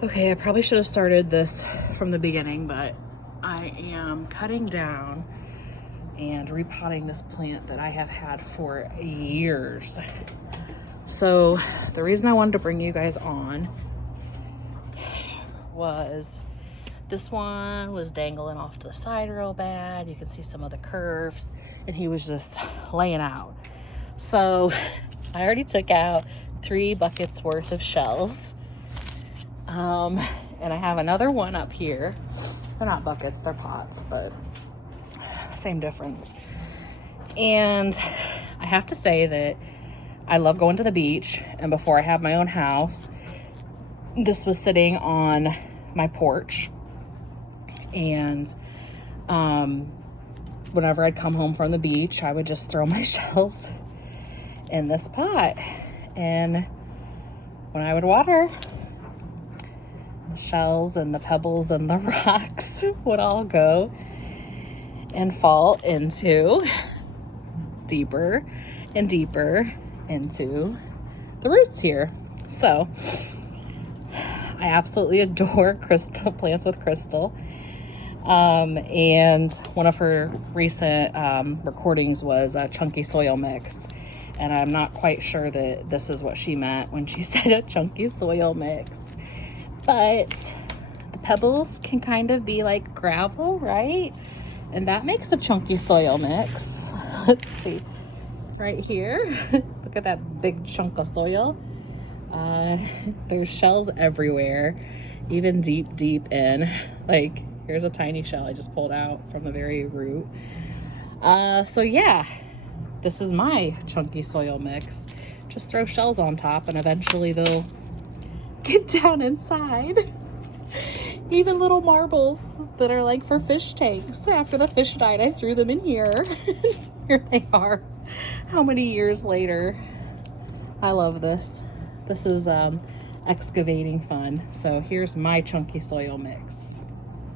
Okay, I probably should have started this from the beginning, but I am cutting down and repotting this plant that I have had for years. So the reason I wanted to bring you guys on was this one was dangling off to the side real bad. You can see some of the curves, and he was just laying out. So I already took out 3 buckets worth of shells. And I have another one up here. They're not buckets, they're pots, but same difference. And I have to say that I love going to the beach, and before I had my own house, this was sitting on my porch. And whenever I'd come home from the beach, I would just throw my shells in this pot. And when I would water, the shells and the pebbles and the rocks would all go and fall into deeper and deeper into the roots here. So I absolutely adore Crystal, Plants with Crystal. And one of her recent recordings was a chunky soil mix. And I'm not quite sure that this is what she meant when she said a chunky soil mix. But the pebbles can kind of be like gravel, right? And that makes a chunky soil mix. Let's see. Right here. Look at that big chunk of soil. There's shells everywhere, even deep, deep in. Like, here's a tiny shell I just pulled out from the very root. So yeah, this is my chunky soil mix. Just throw shells on top and eventually they'll get down inside. Even little marbles that are like for fish tanks. After the fish died, I threw them in here. Here they are. How many years later? I love this. This is excavating fun. So here's my chunky soil mix.